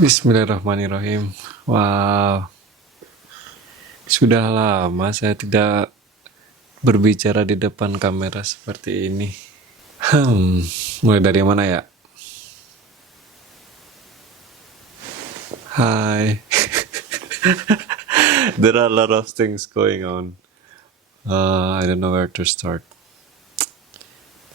Bismillahirrahmanirrahim. Wow, sudah lama saya tidak berbicara di depan kamera seperti ini. Mulai dari mana ya? Hai. There are a lot of things going on. I don't know where to start.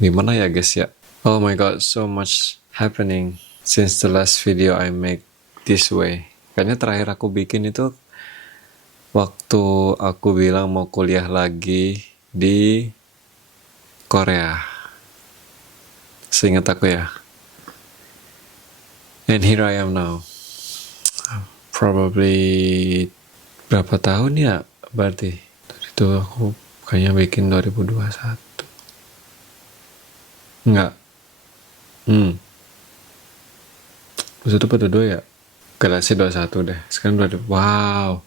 Gimana ya guys ya? Oh my god, so much happening since the last video I make this way. Kayaknya terakhir aku bikin itu waktu aku bilang mau kuliah lagi di Korea. Seingat aku ya. And here I am now. Probably berapa tahun ya berarti? Dari itu aku kayaknya bikin 2021. Enggak. Itu pada 2 ya? Kelasnya 21 deh. Sekarang udah wow.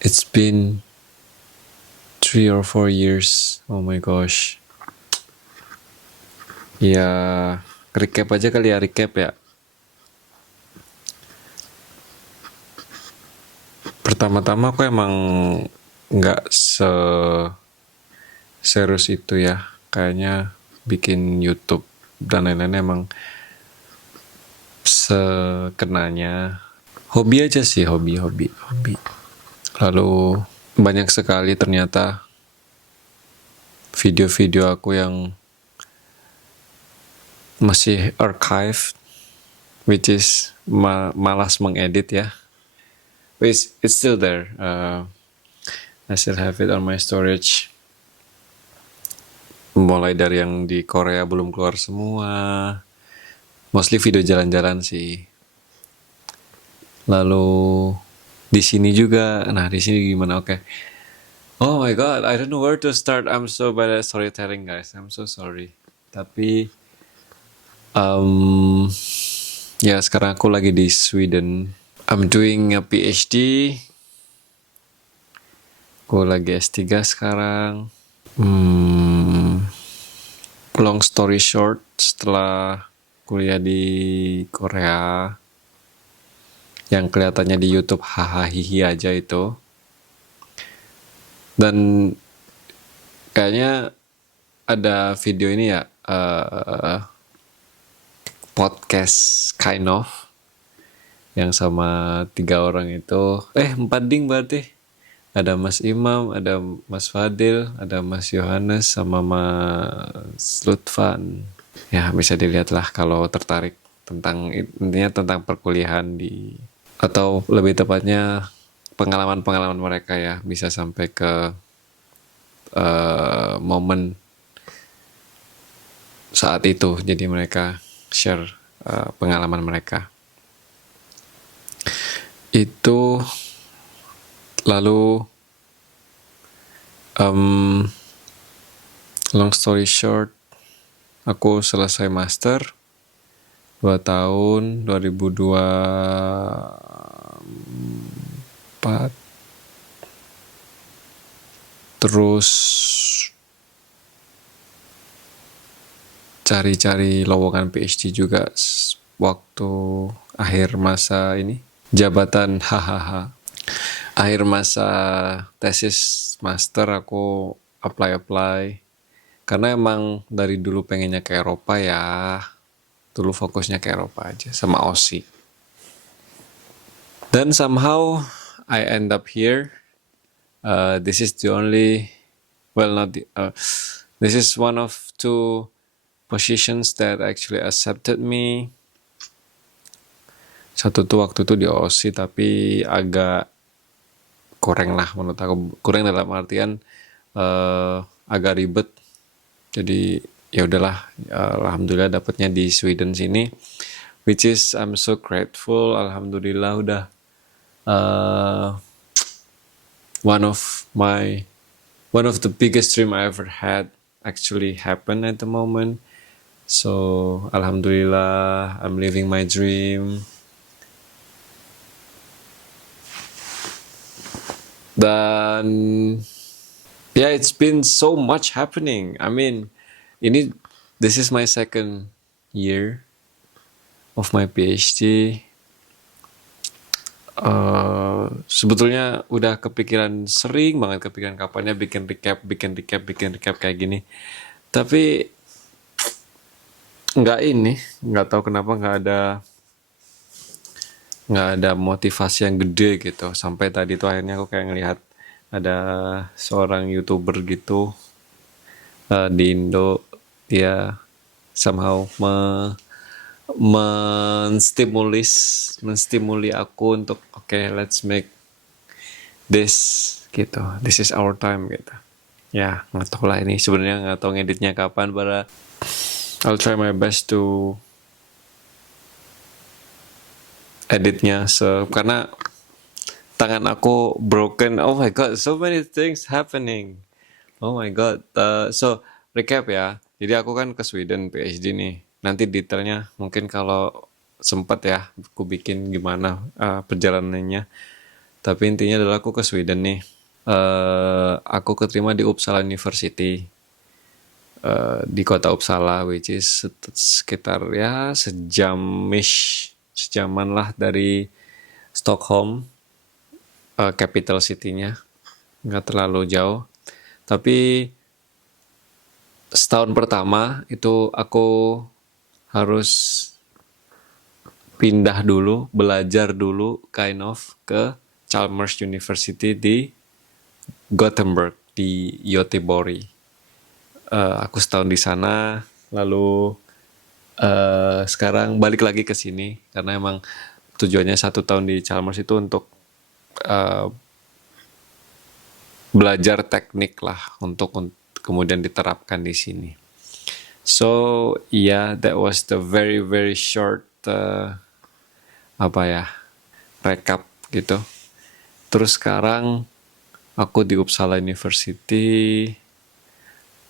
It's been 3 or 4 years. Oh my gosh. Ya, recap aja kali ya, recap ya. Pertama-tama aku emang nggak serius itu ya. Kayaknya bikin YouTube dan lain-lain emang sekenanya. Hobi aja sih, hobi. Lalu banyak sekali ternyata video-video aku yang masih archive, which is malas mengedit ya. It's still there. I still have it on my storage. Mulai dari yang di Korea belum keluar semua. Mostly video jalan-jalan sih. Lalu di sini juga. Nah, di sini gimana? Oke. Oh my god, I don't know where to start. I'm so bad at storytelling, guys. I'm so sorry. Tapi ya sekarang aku lagi di Sweden. I'm doing a PhD. Aku lagi S3 sekarang. Long story short, setelah kuliah di Korea, yang kelihatannya di YouTube hahaha aja itu, dan kayaknya ada video ini ya, podcast kind of, yang sama 3 orang itu, 4 ding berarti. Ada Mas Imam, ada Mas Fadil, ada Mas Yohanes, sama Mas Lutfan. Ya, bisa dilihat lah kalau tertarik tentang intinya tentang perkuliahan di, atau lebih tepatnya pengalaman-pengalaman mereka ya, bisa sampai ke momen saat itu. Jadi mereka share pengalaman mereka. Itu lalu long story short, aku selesai master 2 tahun 2024. Terus cari-cari lowongan PhD juga waktu akhir masa ini jabatan akhir masa tesis master. Aku apply karena emang dari dulu pengennya ke Eropa ya. Dulu fokusnya ke Eropa aja sama Aussie. Dan somehow I end up here. This is the only, well, not the, this is one of 2 positions that actually accepted me. Satu tuh waktu itu di Aussie, tapi agak kurang lah menurut aku. Kurang dalam artian agak ribet. Jadi ya udahlah, alhamdulillah dapatnya di Sweden sini, which is I'm so grateful. Alhamdulillah udah one of the biggest dream I ever had actually happened at the moment. So alhamdulillah, I'm living my dream. Dan yeah, it's been so much happening. I mean, this is my second year of my PhD. Sebetulnya udah kepikiran, sering banget kepikiran kapannya bikin recap kayak gini. Tapi nggak ini, nggak tahu kenapa nggak ada motivasi yang gede gitu. Sampai tadi tuh akhirnya aku kayak ngelihat ada seorang YouTuber gitu di Indo, dia somehow menstimuli aku untuk oke, let's make this gitu, this is our time gitu. Ya nggak tahu lah, ini sebenarnya nggak tahu ngeditnya kapan, para I'll try my best to editnya karena tangan aku broken. Oh my god, so many things happening. Oh my god. So recap ya. Jadi aku kan ke Sweden PhD nih. Nanti detailnya mungkin kalau sempat ya aku bikin gimana perjalanannya. Tapi intinya adalah aku ke Sweden nih. Aku keterima di Uppsala University, di kota Uppsala, which is sekitar ya sejaman lah dari Stockholm, capital city-nya, nggak terlalu jauh. Tapi setahun pertama itu aku harus pindah dulu, belajar dulu kind of ke Chalmers University di Gothenburg, di Göteborg. Aku setahun di sana, lalu sekarang balik lagi ke sini karena emang tujuannya 1 tahun di Chalmers itu untuk uh, belajar teknik lah, untuk kemudian diterapkan di sini. So yeah, that was the very very short apa ya, recap gitu. Terus sekarang aku di Uppsala University,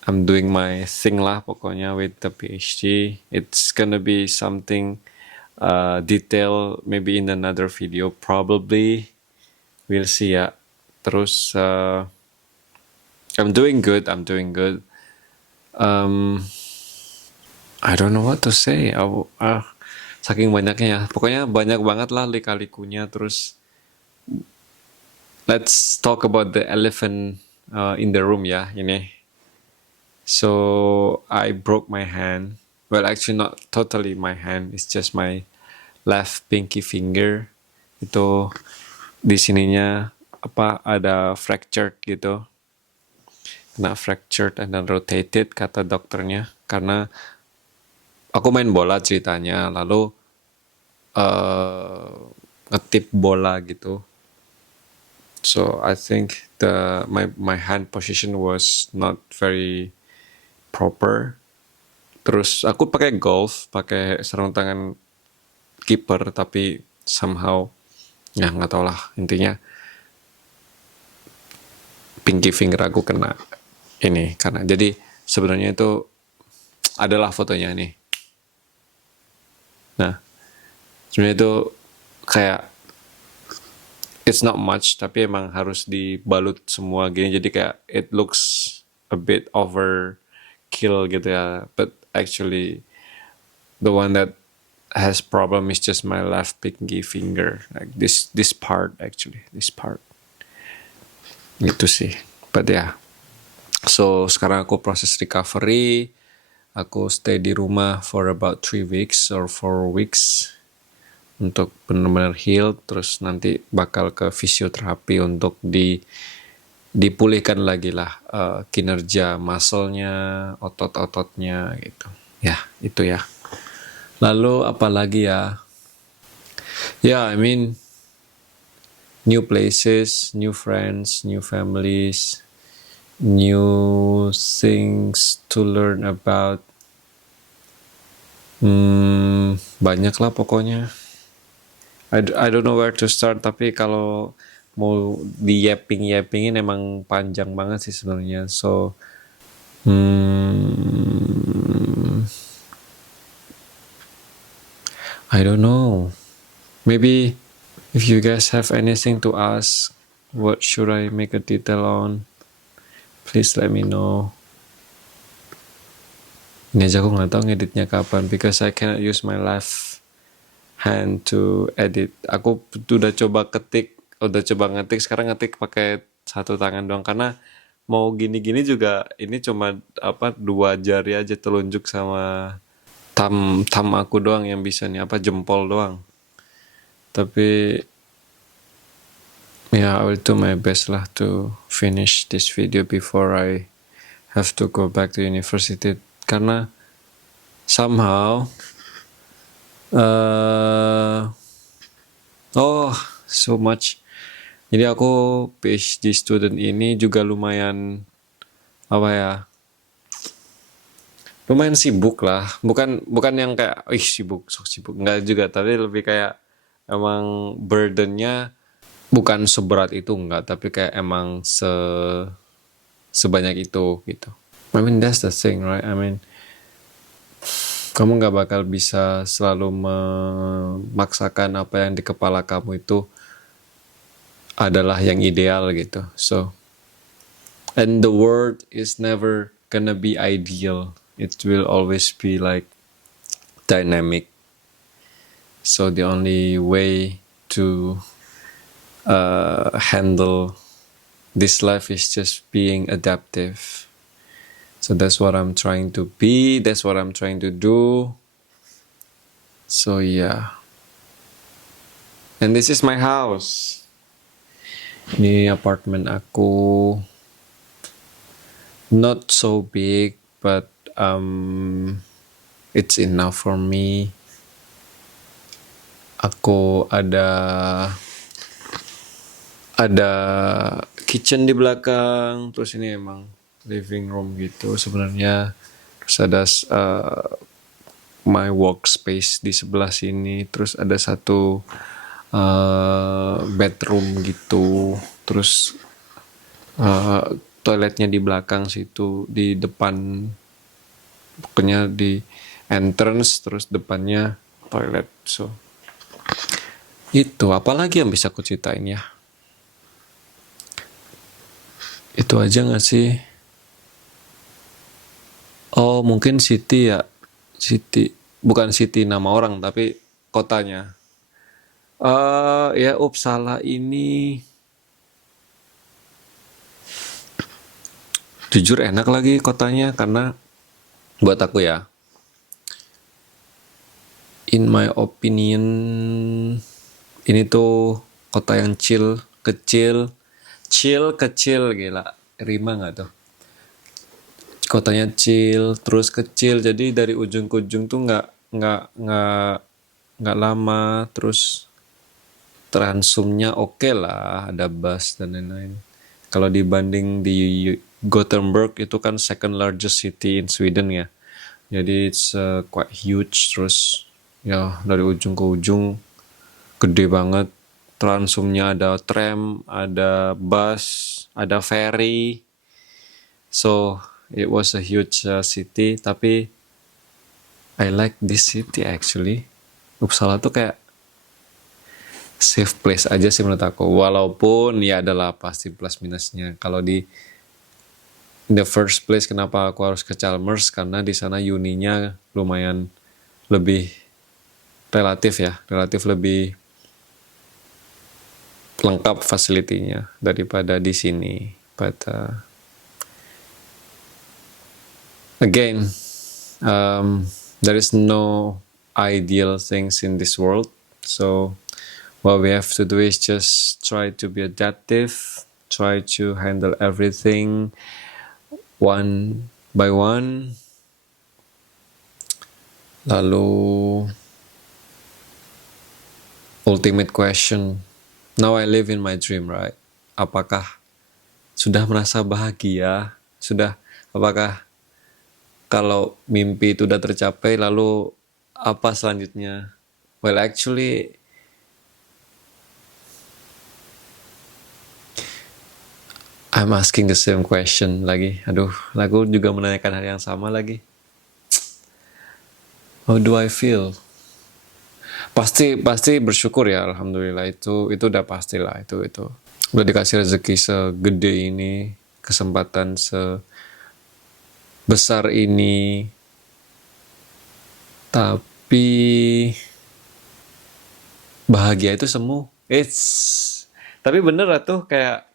I'm doing my thing lah pokoknya with the PhD. It's gonna be something detail maybe in another video probably. We'll see ya. Terus I'm doing good. I don't know what to say. Saking banyaknya ya. Pokoknya banyak banget lah lika-likunya. Terus let's talk about the elephant in the room ya ini. So I broke my hand. Well, actually not totally my hand. It's just my left pinky finger. Itu di sininya ada fractured gitu. Kena fractured and then rotated kata dokternya, karena aku main bola ceritanya, lalu ngetip bola gitu. So I think my hand position was not very proper. Terus aku pakai sarung tangan kiper, tapi somehow ya nggak tau lah, intinya pinky finger aku kena ini karena, jadi sebenarnya itu adalah fotonya nih. Nah, sebenarnya itu kayak it's not much, tapi emang harus dibalut semua gini, jadi kayak it looks a bit overkill gitu ya. But actually the one that has problem is just my left pinky finger, like this part, actually this part gitu sih. But ya, so sekarang aku proses recovery. Aku stay di rumah for about 3 weeks or 4 weeks untuk benar-benar heal. Terus nanti bakal ke fisioterapi untuk dipulihkan lagi lah kinerja muscle-nya, otot-ototnya gitu. Ya, itu ya. Lalu apa lagi ya? Ya, I mean new places, new friends, new families, new things to learn about. Banyak lah pokoknya. I don't know where to start, tapi kalau mau di-yappingin emang panjang banget sih sebenarnya. So I don't know. Maybe if you guys have anything to ask, what should I make a detail on? Please let me know. Ini aja aku nggak tahu ngeditnya kapan, because I cannot use my left hand to edit. Aku udah coba ngetik, sekarang ngetik pakai satu tangan doang karena mau gini-gini juga ini cuma apa dua jari aja, telunjuk sama thumb aku doang yang bisa nih, apa jempol doang. Tapi ya, I will do my best lah to finish this video before I have to go back to university, karena somehow so much. Jadi aku PhD student ini juga lumayan apa ya? Lumayan sibuk lah. Bukan yang kayak sok sibuk. Enggak juga, tapi lebih kayak emang burdennya bukan seberat itu, enggak, tapi kayak emang sebanyak itu gitu. I mean, that's the thing, right? I mean, kamu nggak bakal bisa selalu memaksakan apa yang di kepala kamu itu adalah yang ideal gitu. So, and the world is never gonna be ideal. It will always be like dynamic. So the only way to handle this life is just being adaptive. So that's what I'm trying to be. That's what I'm trying to do. So yeah. And this is my house. Ini apartemen aku. Not so big, but it's enough for me. Aku ada kitchen di belakang, terus ini emang living room gitu sebenarnya. Terus ada my workspace di sebelah sini, terus ada satu bedroom gitu, terus toiletnya di belakang situ, di depan, pokoknya di entrance, terus depannya toilet. So itu, apalagi yang bisa aku ceritain ya, itu aja gak sih? Oh mungkin city ya, city bukan city nama orang tapi kotanya. Ya Uppsala ini jujur enak lagi kotanya, karena buat aku ya, in my opinion, ini tuh kota yang kecil, gila, rima nggak tuh? Kotanya chill, terus kecil, jadi dari ujung ke ujung tuh nggak lama, terus transumnya oke lah, ada bus dan lain-lain. Kalau dibanding di Gothenburg, itu kan second largest city in Sweden ya, jadi it's quite huge. Terus ya dari ujung ke ujung gede banget, transumnya ada tram, ada bus, ada ferry. So it was a huge city, tapi I like this city actually. Uppsala tuh kayak safe place aja sih menurut aku. Walaupun ya adalah pasti plus minusnya. Kalau di the first place, kenapa aku harus ke Chalmers? Karena di sana uninya lumayan lebih relatif lebih lengkap fasilitinya daripada di sini. But again, there is no ideal things in this world. So what we have to do is just try to be adaptive, try to handle everything one by one. Lalu ultimate question, now I live in my dream, right? Apakah sudah merasa bahagia? Apakah kalau mimpi itu udah tercapai, lalu apa selanjutnya? Well, actually, I'm asking the same question lagi. Aduh, aku juga menanyakan hal yang sama lagi. How do I feel? Pasti bersyukur ya, alhamdulillah, itu udah pastilah, itu udah dikasih rezeki segede ini, kesempatan sebesar ini. Tapi bahagia itu semu. Tapi bener lah tuh, kayak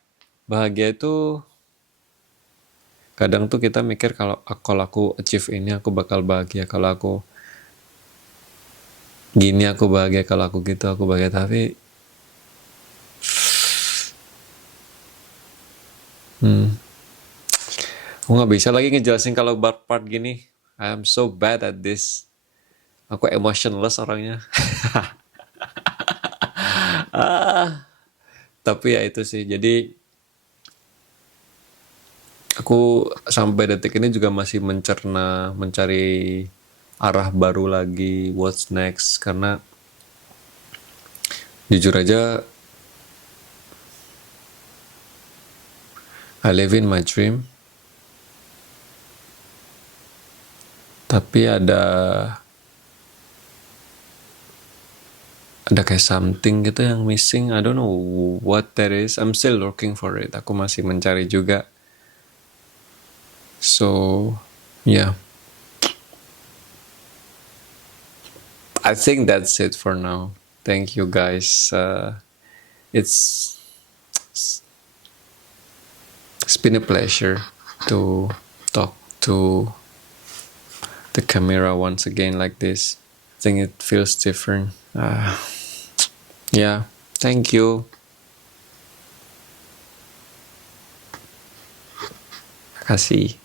bahagia itu kadang tuh kita mikir kalau aku achieve ini aku bakal bahagia, kalau aku gini aku bahagia, kalau aku gitu aku bahagia. Tapi aku nggak bisa lagi ngejelasin kalau part gini. I'm so bad at this. Aku emotionless orangnya. Tapi ya itu sih, jadi aku sampai detik ini juga masih mencerna, mencari arah baru lagi, what's next. Karena jujur aja, I live in my dream, tapi ada kayak something gitu yang missing. I don't know what that is. I'm still looking for it. Aku masih mencari juga. So yeah, I think that's it for now. Thank you guys. It's it's been a pleasure to talk to the camera once again like this. I think it feels different. Yeah, thank you. Makasih.